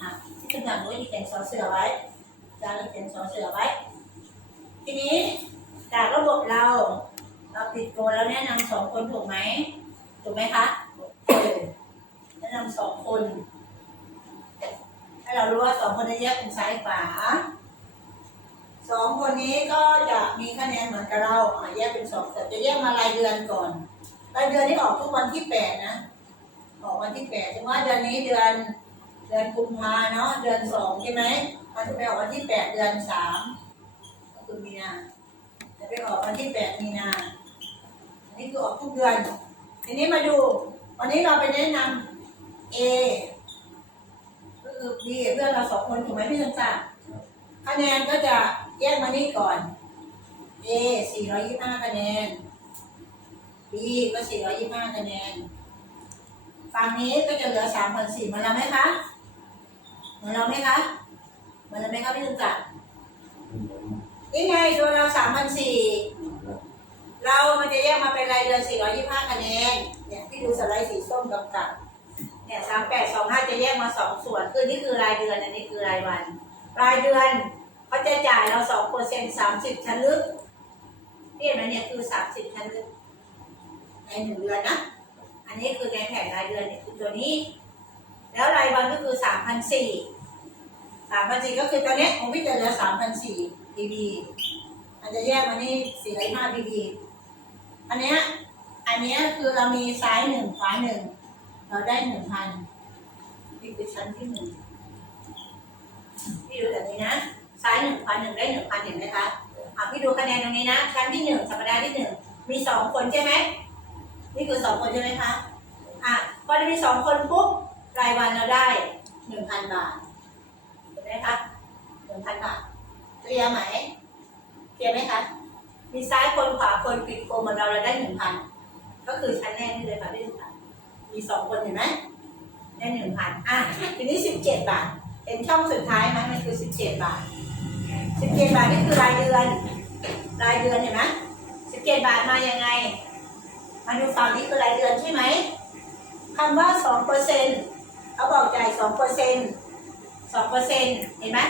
อะที่เป็นอย่างนู้นที่เขียนสอเสือไว้อาจารย์เขียนสอเสือไว้ ทีนี้จากระบบเรา เราปิดโกแล้วแนะนำสองคนถูกไหมถูกไหมคะแนะนำสองคนให้เรารู้ว่าสองคนนี้แยกเป็นซ้ายขวาสองคนนี้ก็จะมีคะแนนเหมือนกับเราแยกเป็นสองแต่จะแยกมารายเดือนก่อนรายเดือนนี่ออกทุกวันที่แปดนะ ออกวันที่แปดถึงว่าเดือนนี้เดือน เดือนกุมภาเนาะเดือนสองใช่ไหมมันจะไปออกวันที่แปดเดือนสามก็คือมีนาจะไปออกวันที่แปดมีนาอันนี้คือออกทุกเดือนทีนี้มาดู วันนี้เราไปแนะนำ A ก็คือ B เพื่อนเราสองคนถูกไหมพี่จันจ่าคะแนนก็จะแยกมานี่ก่อน A 425 คะแนน B ก็ 425 คะแนน ฝั่งนี้ก็จะเหลือสามพันสี่มือนเราไหมคะ เหมือนเราไหมคะเหมือนเราไหมคะพี่จุนจักรนี่ไงตัวเราสามพันสี่เรามันจะแยกมาเป็นรายเดือนสี่ร้อยยี่ห้าคะแนนเนี่ยพี่ดูสไลด์สีส้มกับกับเนี่ยสามแปดสองห้าจะแยกมาสองส่วนคือนี่คือรายเดือนอันนี้คือรายวัน รายเดือนเขาจะจ่ายเราสองเปอร์เซ็นต์สามสิบชั้นลึกนี่เห็นไหมเนี่ยคือสามสิบชั้นลึกในหนึ่งเดือนนะ อันนี้คือในแผนรายเดือนเนี่ยคือตัวนี้ แล้วรายวันก็คือสามพันสี่ สามพันสี่ก็คือตอนนี้ของพี่จะเหลือสามพันสี่พีบีมันจะแยกมานี่สี่ร้อยห้าพีบีอันเนี้ยอันเนี้ยคือเรามีซ้ายหนึ่งขวาหนึ่งเราได้หนึ่งพันนี่คือชั้นที่หนึ่งพี่ดูแบบนี้นะซ้ายหนึ่งพันหนึ่งได้หนึ่งพันเห็นไหมคะอะพี่ดูคะแนนตรงนี้นะ ชั้นที่หนึ่งสัปดาห์ที่หนึ่งมีสองคนใช่ไหมนี่คือสองคนใช่ไหมคะอะพอจะมีสองคนปุ๊บรายวันเราได้หนึ่งพันบาท นไหมคะหนึ่งพันบาทเคลียร์ไหมเคลียร์ไหมคะ มีซ้ายคนขวาคนปิดโกงเหมือนเราเราได้หนึ่งพันก็คือชั้นแรกนี่เลยค่ะพี่ค่ะมีสองคนเห็นไหมได้หนึ่งพันอะทีนี้สิบเจ็ดบาทเห็นช่องสุดท้ายไหมมันคือสิบเจ็ดบาทสิบเจ็ดบาทนี่คือรายเดือน รายเดือนเห็นไหมสิบเจ็ดบาทมายังไง มาดูฝั่งนี้คือรายเดือนใช่ไหมคำว่าสองเปอร์เซ็นต์เขาบอกจ่ายสองเปอร์เซ็นต์ สองเปอร์เซ็นต์เห็นไหม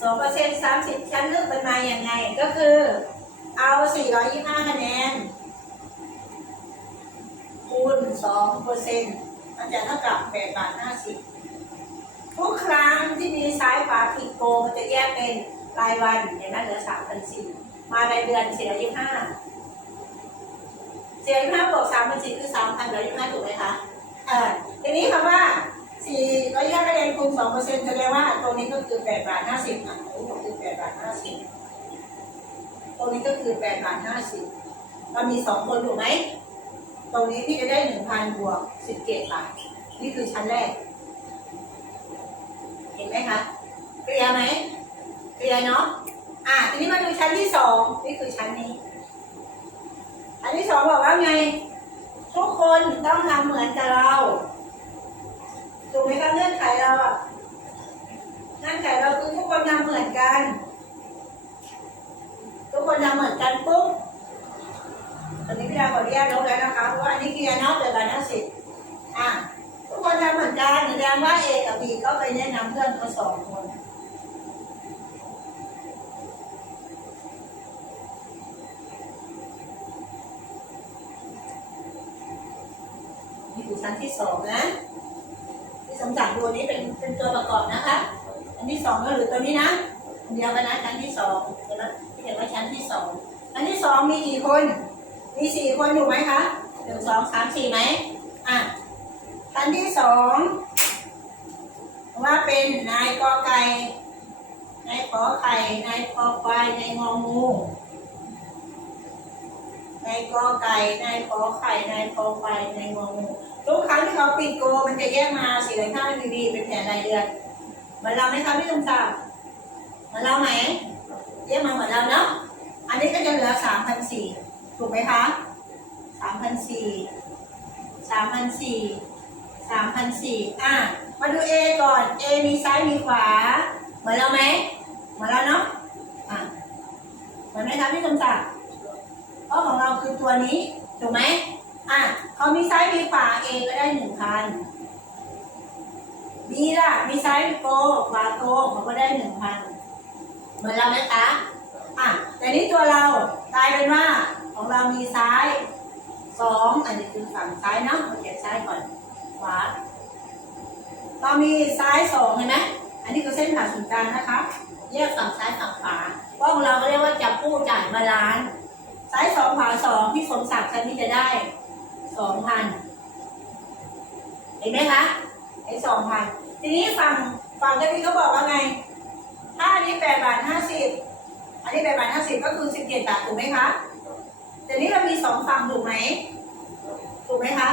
สองเปอร์เซ็นต์สามสิบชั้นเลือกเป็นมาอย่างไง ก็คือเอาสี่ร้อยยี่ห้าคะแนน คูณสองเปอร์เซ็นต์มันจะเท่ากับแปดบาทห้าสิบทุกครั้งที่มีซ้ายขวาผิดโกมันจะแยกเป็นรายวันเห็นไหมเหลือสามพันสี่มารายเดือนสี่ร้อยยี่ห้าเจ็ดห้าบวกสามพันสี่คือสามพันร้อยยี่ห้าถูกไหมคะเออทีนี้คำว่า สี่ร้อยยี่ห้าคะแนนคูณสองเปอร์เซ็นต์แสดงว่าตรงนี้ก็คือแปดบาทห้าสิบอะตรงนี้ก็คือแปดบาทห้าสิบตรงนี้ก็คือแปดบาทห้าสิบเรามีสองคนถูกไหม ตรงนี้พี่จะได้หนึ่งพันบวกสิบเจ็ดบาท นี่คือชั้นแรก เห็นไหมคะเคลียร์ไหมเคลียร์เนาะอะทีนี้มาดูชั้นที่สองนี่คือชั้นนี้ อันที่สองบอกว่าไง ทุกคนต้องทำเหมือนกับเรา ถูกไหมคะเงื่อนไขเราอะเงื่อนไขเราคือทุกคนทำเหมือนกัน ทุกคนทำเหมือนกันปุ๊บตอนนี้พี่ดาวขออนุญาตลบแล้วนะคะเพราะว่าอันนี้เคลียร์เนาะเดือนละสิบอะทุกคนทำเหมือนกันแสดงว่าเอกับบีก็ไปแนะนำเพื่อนเขาสองคนนี่ชั้นที่สองนะ สมัจดูนนี้เป็นเป็นตัวประกอบนะคะ อันที่สองก็หรือตัวนี้นะเดียวกันนะชั้นที่สองเห็นไหมที่เห็นว่าชั้นที่สองชั้นที่สองมีกี่คน มีสี่คนอยู่ไหมคะหนึ่งสองสามสี่ไหมอะชั้นที่สองว่าเป็นนายกอไก่นายขอไข่นายคอควายนายงองูนายกอไก่นายขอไข่นายคอควายนายงองูทุกครั้งที่เขาปิดโก มันจะแยกมาสี่ร้อยห้าดีเป็นแผนรายเดือนเหมือนเราไหมคะพี่ลุงศักดิ์เหมือนเราไหมแยกมาเหมือนเราเนาะอันนี้ก็จะเหลือสามพันสี่ถูกไหมคะสามพันสี่สามพันสี่สามพันสี่อะมาดู A ก่อน A มีซ้ายมีขวา เหมือนเราไหมเหมือนเราเนาะอะเหมือนไหมคะพี่ลุงศักดิ์เพราะของเราคือตัวนี้ถูกไหมอะเขามีซ้ายมีขวา A ก็ได้หนึ่งพัน ดีล่ะ มีซ้ายโกขวาโกเขาก็ได้หนึ่งพันเหมือนเราไหมคะอะแต่นี้ตัวเรากลายเป็นว่าของเรามีซ้ายสองอันนี้คือฝั่งซ้ายเนาะเราเขียนซ้ายก่อนขวาเรามีซ้ายสองเห็นไหมอันนี้คือเส้นผ่าศูนย์กลางนะคะแยกฝั่งซ้ายฝั่งขวาเพราะของเราก็เรียกว่าจับคู่จ่ายบาลานซ์ซ้ายสองขวาสองพี่สมศักดิ์ชั้นนี้จะได้สองพันเห็นไหมคะไอ้สองพัน ทีนี้ฝั่งฝั่งที่พี่เขาบอกว่าไง ถ้าอันนี้แปดบาทห้าสิบอันนี้แปดบาทห้าสิบก็คือสิบเจ็ดบาทถูกไหมคะแต่นี้เรามีสองฝั่งถูกไหมถูกไหมคะ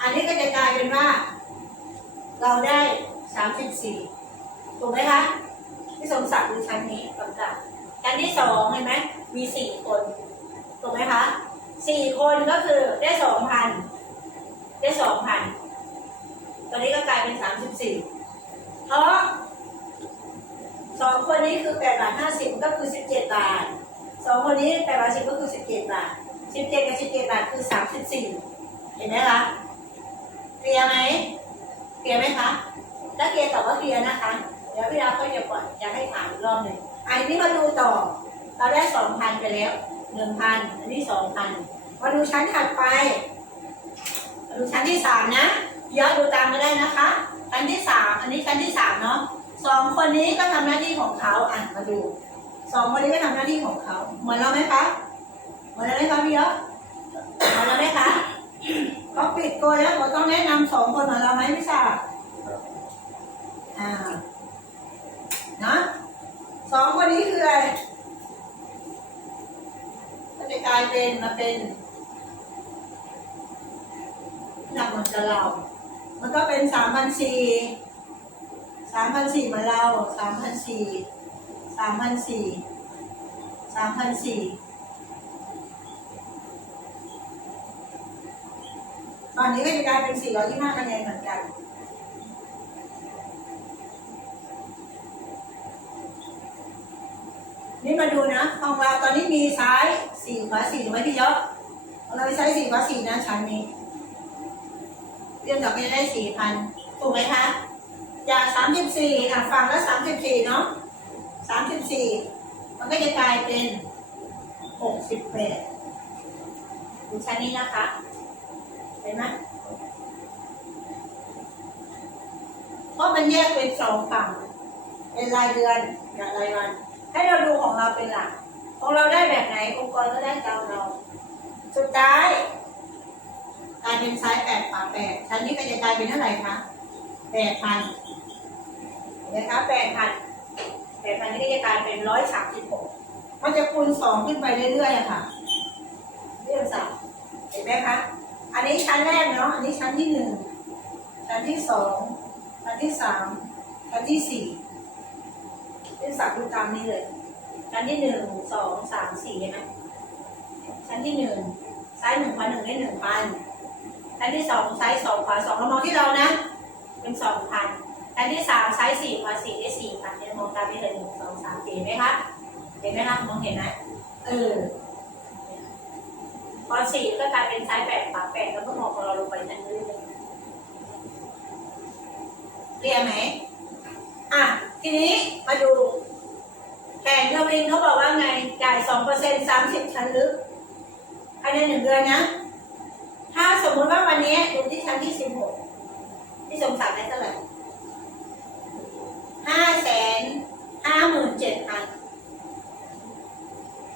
อันนี้ก็จะกลายเป็นว่า เราได้สามสิบสี่ถูกไหมคะพี่สมศักดิ์ดูชั้นนี้กำกับชั้นที่สองเห็นไหมมีสี่คนถูกไหมคะสี่คนก็คือได้สองพันได้สองพันตอนนี้ก็กลายเป็นสามสิบสี่ เพราะสองคนนี้คือแปดบาทห้าสิบก็คือสิบเจ็ดบาทสองคนนี้แปดบาทสิบก็คือสิบเจ็ดบาทสิบเจ็ดกับสิบเจ็ดบาทคือสามสิบสี่เห็นไหมคะเคลียร์ไหมเคลียร์ไหมคะถ้าเคลียร์ตอบว่าเคลียร์นะคะ เดี๋ยวพี่ดาวก็จะก่อนจะให้ถามอีกรอบหนึ่งอันนี้มาดูต่อ เราได้สองพันไปแล้วหนึ่งพันอันนี้สองพันมาดูชั้นถัดไปมาดูชั้นที่สามนะย้อนดูตามมาได้นะคะ ชั้นที่สามอันนี้ชั้นที่สามเนาะสองคนนี้ก็ทำหน้าที่ของเขาอะมาดูสองคนนี้ก็ทำหน้าที่ของเขาเหมือนเราไหมคะเหมือนเราไหมคะพี่เยอะเหมือนเราไหมคะเขาปิดโกยแล้วผมต้องแนะนำสองคนเหมือนเราไหมไม่ทราอ่านะสองคนนี้คืออะไรก็จะกลายเป็นมาเป็นหนักเหมือนกับเรา มันก็เป็นสามพันสี่สามพันสี่เหมือนเราสามพันสี่สามพันสี่สามพันสี่ตอนนี้ก็จะกลายเป็นสี่ร้อยยี่ห้าคะแนนเหมือนกันนี่มาดูนะของเราตอนนี้มีซ้ายสี่ขวาสี่ถูกไหมพี่ยศเรามีซ้ายสี่ขวาสี่นะชั้นนี้ เรียนดอกเบี้ยได้สี่พันถูกไหมคะ จากสามสิบสี่อะฝั่งละสามสิบสี่เนาะสามสิบสี่มันก็จะกลายเป็นหกสิบแปดดูชั้นนี้นะคะเห็นไหมเพราะมันแยกเป็นสองฝั่ง เป็นรายเดือนกับรายวัน ให้เราดูของเราเป็นหลัก ของเราได้แบบไหนองค์กรก็ได้ตามเรา สุดท้าย กลายเป็นซ้ายแปดขวาแปดชั้นนี้ก็จะกลายเป็นเท่าไหร่คะแปดพันเห็นไหมคะแปดพันแปดพันนี้ก็จะกลายเป็นร้อยสามสิบหกมันจะคูณสองขึ้นไปเรื่อยๆค่ะเรื่องสับเห็นไหมคะอันนี้ชั้นแรกเนาะอันนี้ชั้นที่หนึ่งชั้นที่สองชั้นที่สามชั้นที่สี่เป็นสับดูตามนี้เลยชั้นที่หนึ่งสองสามสี่เห็นไหมชั้นที่หนึ่งซ้ายหนึ่งขวาหนึ่งได้หนึ่งพัน ชั้นที่สองซ้ายสองขวาสองเรามองที่เรานะ เป็นสองพันชั้นที่สามซ้ายสี่ขวาสี่ได้สี่พันเนี่ยมองตามนี้เลยหนึ่งสองสามสี่ไหมคะเห็นไหมคะมองเห็นไหมเออพอสี่ก็กลายเป็นซ้ายแปดขวาแปดแล้วก็มองของเราลงไปชั้นนี้เลยเรียนไหมอะทีนี้มาดูแผนทวินเขาบอกว่าไงจ่ายสองเปอร์เซ็นต์สามสิบชั้นลึกภายในหนึ่งเดือนนะ ถ้าสมมุติว่าวันนี้ดูที่ชั้นที่สิบหกที่สมศักดิ์ได้เท่าไหร่ห้าแสนห้าหมื่นเจ็ดพัน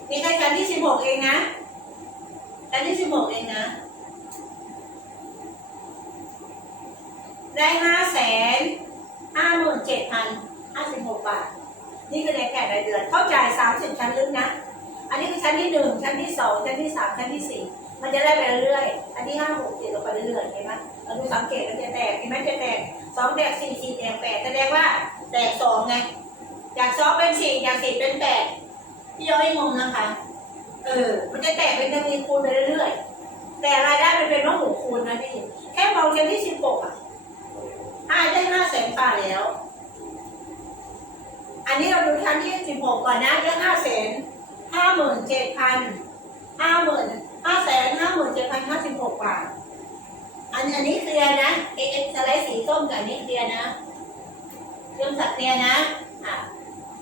นี่แค่ชั้นที่สิบหกเองนะชั้นที่สิบหกเองนะ ได้ห้าแสนห้าหมื่นเจ็ดพันห้าสิบหกบาท นี่คือในแก่รายเดือน เข้าใจสามสิบชั้นลึกนะ อันนี้คือชั้นที่หนึ่งชั้นที่สองชั้นที่สามชั้นที่สี่ มันจะได้ไปเรื่อยๆชั้นที่ห้าหกเจ็ดลงไปเรื่อยเห็นไหมเราดูสังเกตมันจะแตกเห็นไหมจะแตกสองแตกสี่สี่แตกแปดแสดงว่าแตกสองไงจากสองเป็นสี่จากสี่เป็นแปดพี่ย้อยงงนะคะเออ มันจะแตกเป็นทวีคูณไปเรื่อยๆแต่รายได้มันเป็นว่าหกคูณนะพี่แค่มองชั้นที่สิบหกอะห้าได้ห้าแสนบาแล้ว อันนี้เราดูชั้นที่สิบหกก่อนนะได้ห้าแสนห้าหมื่นเจ็ดพันห้าหมื่น ห้าแสนห้าหมื่นเจ็ดพันห้าสิบหกบาท อันอันนี้เคลียร์นะเอ็กสไลด์สีส้มกับนี้เคลียร์นะเรื่องสักเนี่ยนะ อะ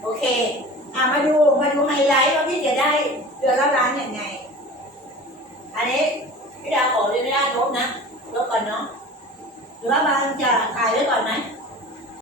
โอเค อะมาดูมาดูไฮไลท์ว่าพี่จะได้เดือนละล้านยังไง อันนี้พี่ดาวขอเลยไม่ได้ลบนะลบก่อนเนาะหรือว่าบางจะถ่ายไว้ก่อนไหม